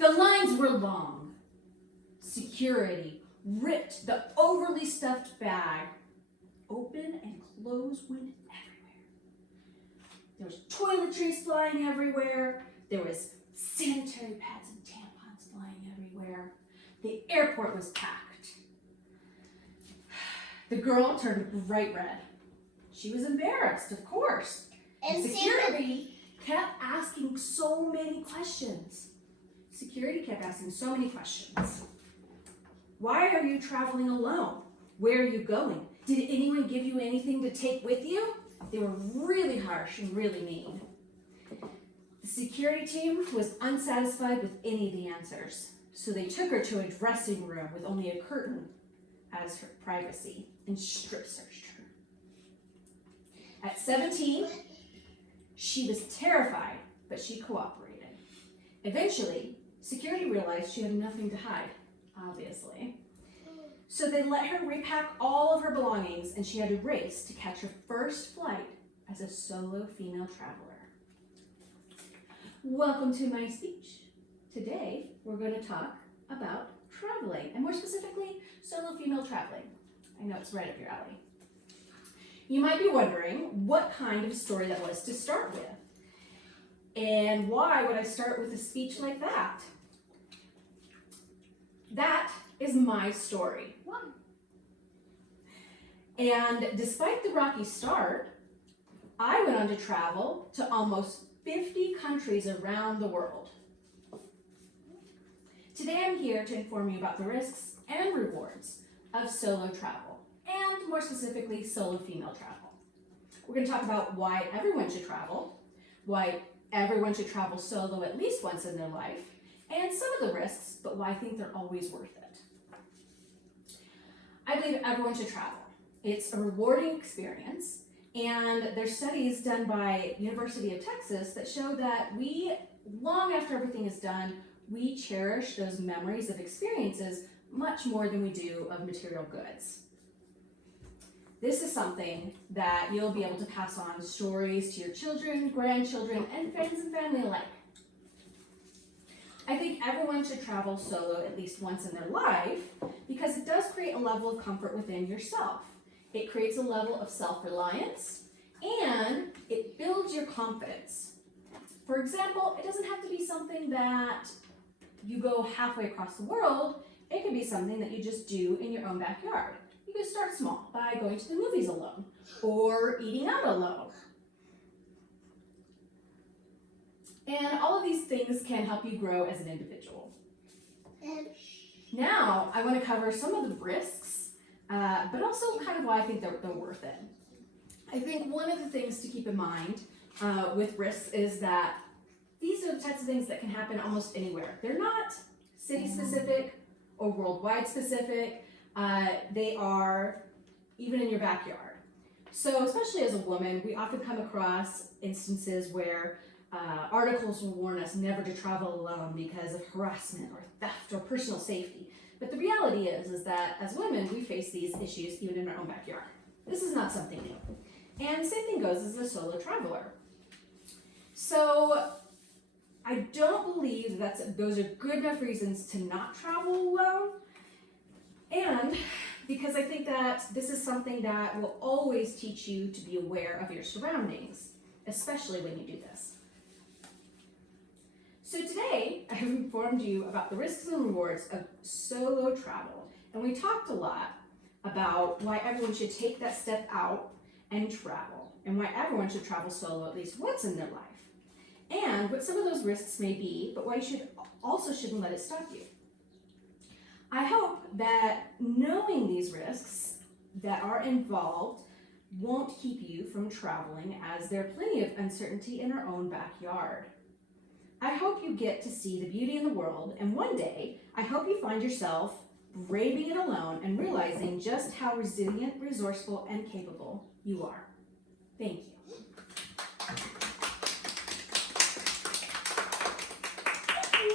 The lines were long. Security ripped the overly stuffed bag open and clothes went everywhere. There was toiletries flying everywhere. There was sanitary pads and tampons flying everywhere. The airport was packed. The girl turned bright red. She was embarrassed, of course. And security kept asking so many questions. Security kept asking so many questions. Why are you traveling alone? Where are you going? Did anyone give you anything to take with you? They were really harsh and really mean. The security team was unsatisfied with any of the answers, so they took her to a dressing room with only a curtain as her privacy and strip searched her. At 17, she was terrified, but she cooperated. Eventually, security realized she had nothing to hide, obviously. So they let her repack all of her belongings, and she had to race to catch her first flight as a solo female traveler. Welcome to my speech. Today, we're going to talk about traveling, and more specifically, solo female traveling. I know it's right up your alley. You might be wondering what kind of story that was to start with. And why would I start with a speech like that? That is my story. And despite the rocky start, I went on to travel to almost 50 countries around the world. Today I'm here to inform you about the risks and rewards of solo travel, and more specifically, solo female travel. We're going to talk about why everyone should travel, why everyone should travel solo at least once in their life, and some of the risks, but why I think they're always worth it. I believe everyone should travel. It's a rewarding experience, and there's studies done by University of Texas that show that we, long after everything is done, we cherish those memories of experiences much more than we do of material goods. This is something that you'll be able to pass on stories to your children, grandchildren, and friends and family alike. I think everyone should travel solo at least once in their life because it does create a level of comfort within yourself. It creates a level of self-reliance and it builds your confidence. For example, it doesn't have to be something that you go halfway across the world. It could be something that you just do in your own backyard. You can start small by going to the movies alone or eating out alone. And all of these things can help you grow as an individual. Now, I want to cover some of the risks, but also kind of why I think they're worth it. I think one of the things to keep in mind with risks is that these are the types of things that can happen almost anywhere. They're not city-specific or worldwide specific. They are even in your backyard. So especially as a woman, we often come across instances where articles will warn us never to travel alone because of harassment or theft or personal safety. But the reality is that as women, we face these issues even in our own backyard. This is not something new. And the same thing goes as a solo traveler. So I don't believe those are good enough reasons to not travel alone. And because I think that this is something that will always teach you to be aware of your surroundings, especially when you do this. So today, I have informed you about the risks and rewards of solo travel. And we talked a lot about why everyone should take that step out and travel, and why everyone should travel solo at least once in their life. And what some of those risks may be, but why you shouldn't let it stop you. I hope that knowing these risks that are involved won't keep you from traveling, as there are plenty of uncertainty in our own backyard. I hope you get to see the beauty in the world, and one day, I hope you find yourself braving it alone and realizing just how resilient, resourceful, and capable you are. Thank you.